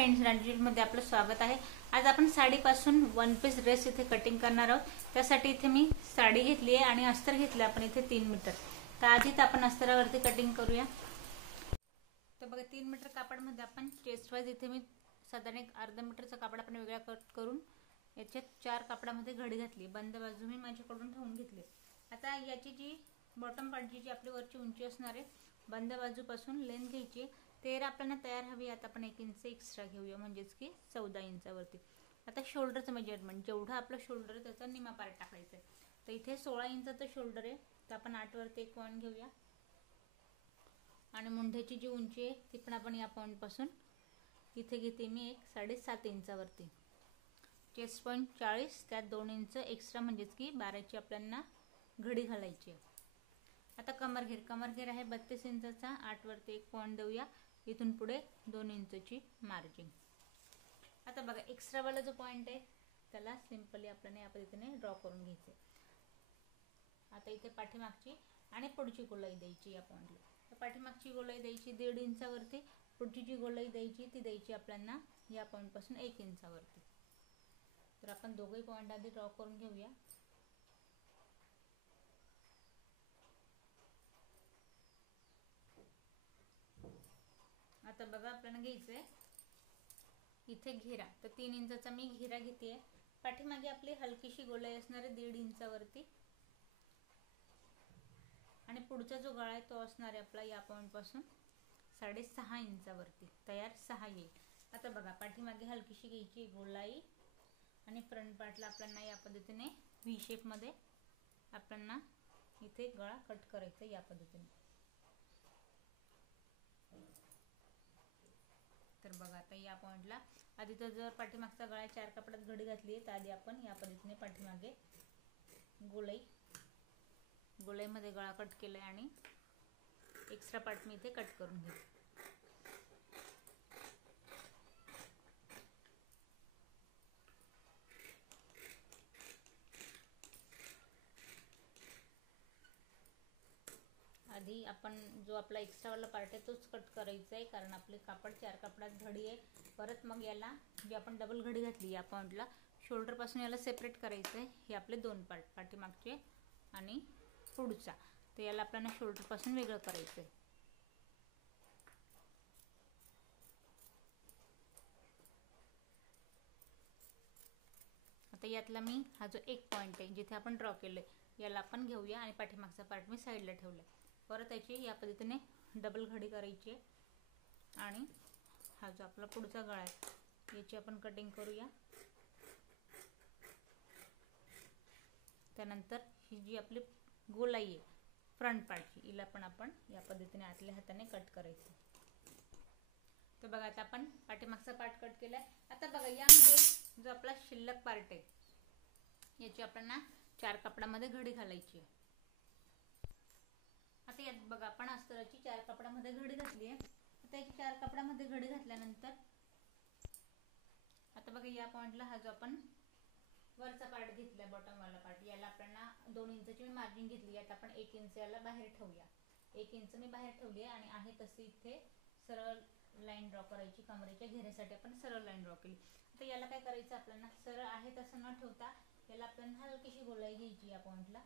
Friends, रणजीतमध्ये आपलं स्वागत आहे। आज आपण साडीपासून वन पीस ड्रेस इथे कटिंग करणार आहोत। त्यासाठी इथे मी साडी घेतली आहे आणि अस्तर घेतले आपण इथे 3 मीटर। तर आधीच आपण अस्तरावरती कटिंग करूया। तर बघा 3 मीटर कापडामध्ये आपण चेस्ट वाइज इथे मी साधारण एक अर्धा मीटरचा कापड आपण वेगळा कट करून याच्यात 4 कापडामध्ये घडी घातली। बंद बाजू मी माझ्याकडून ठेवून घेतली। आता याची जी बॉटम पार्टची जी आपली वरची उंची असणार आहे, बंद बाजूपासून लेंथ घ्यायची 13 आपल्याला तयार हवी। आता आपण 1 इंच एक्स्ट्रा घेऊया, म्हणजेच की 14 इंचावरती। आता शोल्डरचं मेजरमेंट जेवढा आपला शोल्डर आहे त्याचा निम्मा पार्ट टाकायचा आहे। तर इथे 16 इंचाचं शोल्डर आहे, तर आपण 8 वरती एक पॉईंट घेऊया आणि मुंढ्याची जी उंची आहे ती पण आपण या पॉईंट पासून इथे घेते मी एक 7.5 इंचावरती। चेस्ट पॉईंट 40, त्यात 2 इंच एक्स्ट्रा, म्हणजेच की 12ची आपल्याला घडी घालायची आहे। आता कमरघेर आहे 32 इंचाचा, 8 वरती एक पॉईंट देऊया। इथून पुढे 2 इंचची मार्जिन। आता बघा एक्स्ट्रा वाला जो पॉइंट आहे त्याला सिंपली आपल्याला या पद्धतीने ड्रॉ करून घ्यायचे। आता इथे पाठीमागची आणि पुढची गोलाई द्यायची या पॉइंटला। तर पाठीमागची गोलाई द्यायची 1.5 इंचावरती, पुढची जी गोलाई द्यायची ती द्यायची आपल्याला या पॉइंट पासून 1 इंचावरती। तर आपण दोघे पॉइंट आधी ड्रॉ करून घेऊया। आता बघा आपल्याला घ्यायचंय इथे घेरा, तर 3 इंचाचा मी घेरा घेते। पाठीमागे आपली हलकीशी गोलाई असणार आहे 1.5 इंचावरती आणि पुढचा जो गळा आहे तो असणार आहे आपला या पॉइंट पासून 6.5 इंचावरती। तयार 6 येईल। आता बघा पाठीमागे हलकीशी घ्यायची गोलाई आणि फ्रंट पार्टला आपल्याला या पद्धतीने व्ही शेप मध्ये आपल्याला इथे गळा कट करायचा या पद्धतीने। तर बघा आता या पॉइंटला आधी तर जर पाठीमागचा गळा 4 कापडात घडी घातली आहे, तर आधी आपण या पद्धतीने पाठीमागे गोलाईमध्ये गळा कट केलाय आणि एक्स्ट्रा पार्ट मी इथे कट करून घेते। आधी आपण जो आपला एक्स्ट्रा वाला पार्ट आहे तोच कट करायचा आहे, कारण आपले कापड 4 कापडात घडी आहे। परत मग याला जी आपण डबल घडी घातली या पॉइंटला शोल्डर पासून याला सेपरेट करायचं आहे। हे आपले 2 पार्ट पाठीमागचे आणि पुढचा, तर याला आपल्याला शोल्डर पासून वेगळं करायचं आहे। आता यातला मी हा जो एक पॉइंट आहे जिथे आपण ड्रॉ केलंय याला आपण घेऊया आणि पाठीमागचा पार्ट मी साईडला ठेवलाय। परत याची या पद्धतीने डबल घडी करायची आणि हा जो आपला पुढचा गळा आहे याची आपण कटिंग करूया। त्यानंतर ही जी आपली गोलाई आहे फ्रंट पार्टची हिला पण आपण या पद्धतीने आतल्या हाताने कट करायचं। तर बघा आता आपण पाठीमागचा पार्ट कट केलाय। आता बघा यामध्ये जो आपला शिल्लक पार्ट आहे याची आपल्याला 4 कापडामध्ये घडी घालायची आहे। आता यात बघा आपण अस्तराची 4 कापडामध्ये घडी घातली आहे। आता याची 4 कापडामध्ये घडी घातल्यानंतर आता बघा या पॉइंटला हा जो आपण वरचा पार्ट घेतला बॉटम वाला पार्ट, याला आपल्याला 2 इंचची मी मार्जिन घेतली। यात आपण 1 इंच याला बाहेर ठेवूया। 1 इंच मी बाहेर ठेवली आणि आहे तशी इथे सरळ लाईन ड्रॉ करायची। कमरेच्या घेऱ्यासाठी आपण सरळ लाईन ड्रॉ केली। आता याला काय करायचं आपल्याला सरळ आहे तसं न ठेवता याला आपल्याला हलकीशी गोलाई घ्यायची या पॉइंटला।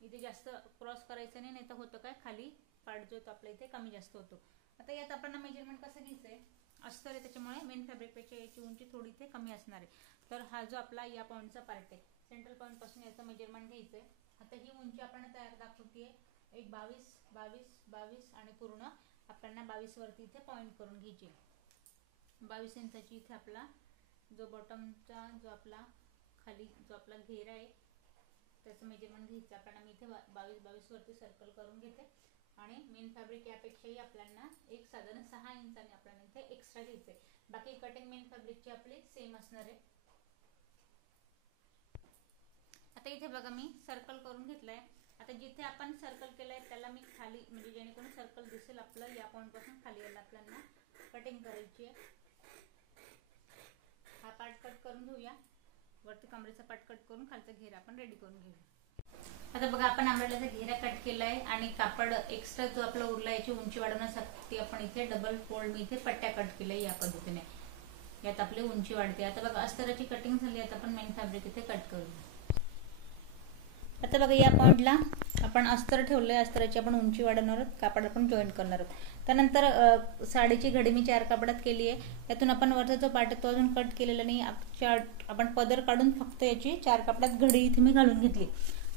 इथे जास्त क्रॉस करायचं नाही, तर होतं काय खाली पार्ट जो तो आपल्या इथे कमी जास्त होतो। आता यात आपण मेजरमेंट कसं घ्यायचंय, अस्तर आहे त्याच्यामुळे मेन फॅब्रिक पेक्षा याची उंची थोडी इथे कमी असणार आहे। तर हा जो आपला या पॉइंटचा पार्ट आहे सेंट्रल पॉइंट पासून याचं मेजरमेंट घ्यायचंय। आता ही उंची आपण तयार दाखवतेय एक 22, 22, 22 आणि पूर्ण आपल्याला 22 वरती इथे पॉइंट करून घ्यायची। 22 इंचाची इथे आपला जो बॉटमचा जो आपला खाली जो आपला घेरा आहे त्याचं मेजरमेंट घ्यायचं आपल्याला। मी इथे 22 वरती सर्कल करून घेते आणि मेन फॅब्रिक यापेक्षाही आपल्याला एक साधारण 6 इंचाने आपल्याला इथे एक्स्ट्रा घ्यायचंय। बाकी कटिंग मेन फॅब्रिकची आपली सेम असणार आहे। आता इथे बघा मी सर्कल करून घेतलाय। आता जिथे आपण सर्कल केलंय त्याला मी खाली, म्हणजे जेणेकरून सर्कल दिसेल आपलं या पॉइंट पासून खाली याला आपल्याला कटिंग करायची आहे। हा पार्ट कट करून घेऊया, वरती कमरेचा पार्ट कट करून खालचा घेरा आपण रेडी करून घेऊया। आता बघा आपण अंब्रेलाचा घेरा कट केलाय आणि कापड एक्स्ट्रा जो आपला उरला याची उंची वाढवण्यासाठी आपण इथे डबल फोल्ड मी इथे पट्ट्या कट केल्या या पद्धतीने. यात आपली उंची वाढते. आता बघा अस्तराची कटिंग झाली. आता आपण मेन फॅब्रिक इथे कट करूया. आता बघा या पॉइंटला आपण अस्तर ठेवलंय. अस्तराची आपण उंची वाढवणार आहोत. कापड आपण जॉईंट करणार आहोत. त्यानंतर साडीची घडी मी 4 कापडात केली आहे. यातून आपण वरचा जो पार्ट आहे तो अजून कट केलेला नाही. आपण पदर काढून फक्त याची 4 कापडात घडी इथे मी घालून घेतली.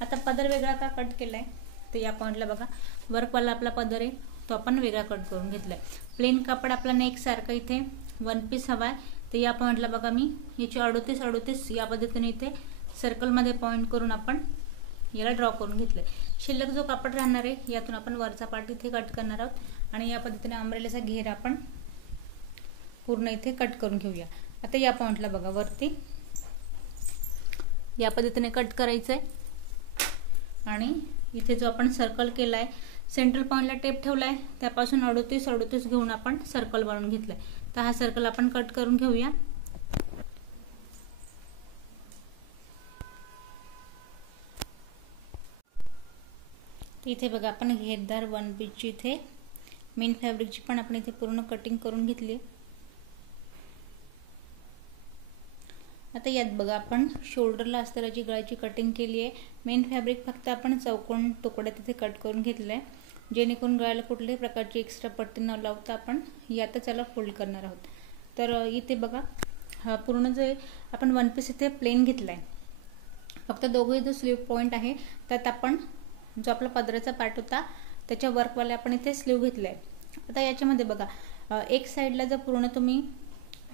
आता पदर वेगळा का कट केलाय तर या पॉइंटला बघा वर्कवाला आपला पदर आहे तो आपण वेगळा कट करून घेतलाय. प्लेन कापड आपला नेक सारखं इथे 1 पीस हवाय. तर या पॉइंटला बघा मी याची 38 या पद्धतीने इथे सर्कलमध्ये पॉइंट करून आपण याला ड्रॉ करून घेतलंय. शिल्लक जो कापड राहणार आहे यातून आपण वरचा पार्ट इथे कट करणार आहोत आणि या पद्धतीने अंब्रेलाचा घेर आपण पूर्ण इथे कट करून घेऊया. आता या पॉइंटला बघा वरती या पद्धतीने कट करायचंय आणि इथे जो आपण सर्कल केलाय सेंट्रल पॉइंटला टेप ठेवलाय त्यापासून 38 घेऊन आपण सर्कल बनवून घेतलाय. तर हा सर्कल आपण कट करून घेऊया. इथे बघा आपण घेरदार 1 पीसची इथे मेन फॅब्रिकची पण आपण इथे पूर्ण कटिंग करून घेतली. आता यात बघा आपण शोल्डरला अस्तराची गळ्याची कटिंग केली आहे. मेन फॅब्रिक फक्त आपण चौकोन तुकड्यात इथे कट करून घेतलंय जेणेकरून गळ्याला कुठल्याही प्रकारची एक्स्ट्रा पट्टी न लावता आपण यातच याला फोल्ड करणार आहोत. तर इथे बघा हा पूर्ण जे आपण 1 पीस इथे प्लेन घेतलाय. फक्त दोघे जो स्लीव पॉइंट आहे त्यात आपण जो आपला पदराचा पार्ट होता त्याच्या वर्कवाले आपण इथे स्लीव घेतलाय. आता याच्यामध्ये बघा एक साईडला जर पूर्ण तुम्ही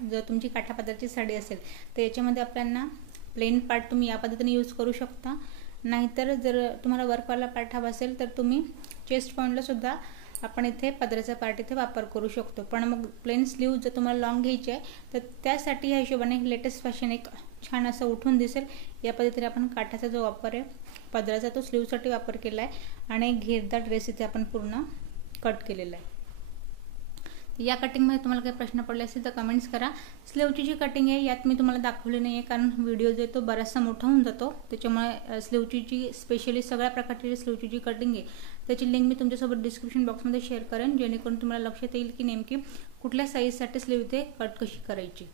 जर तुमची काठापदराची साडी असेल तर याच्यामध्ये आपल्याला प्लेन पार्ट तुम्ही या पद्धतीने यूज करू शकता. नाहीतर जर तुम्हाला वर्कवाला पार्ट हवा असेल तर तुम्ही चेस्ट पॉइंटला सुद्धा आपण इथे पदराचा पार्ट इथे वापर करू शकतो. पण मग प्लेन स्लीव जर तुम्हाला लॉंग घ्यायची आहे तर त्यासाठी ह्या हिशोबाने लेटेस्ट फॅशन एक छान असं उठून दिसेल या पद्धतीने आपण काठाचा जो वापर आहे पदराचा तो स्लीवसाठी वापर केला आहे आणि घेरदार ड्रेस इथे आपण पूर्ण कट केलेला आहे. या कटिंगमध्ये तुम्हाला काही प्रश्न पडले असेल तर कमेंट्स करा. स्लीवची जी कटिंग आहे यात मी तुम्हाला दाखवली नाही आहे कारण व्हिडिओ जो आहे तो बराचसा मोठा होऊन जातो. त्याच्यामुळे स्लीवची जी स्पेशली सगळ्या प्रकारची स्लीवची जी कटिंग आहे त्याची लिंक मी तुमच्यासोबत डिस्क्रिप्शन बॉक्समध्ये शेअर करेन जेणेकरून तुम्हाला लक्षात येईल की नेमकी कुठल्या साईजसाठी स्लीव इथे कट कशी करायची.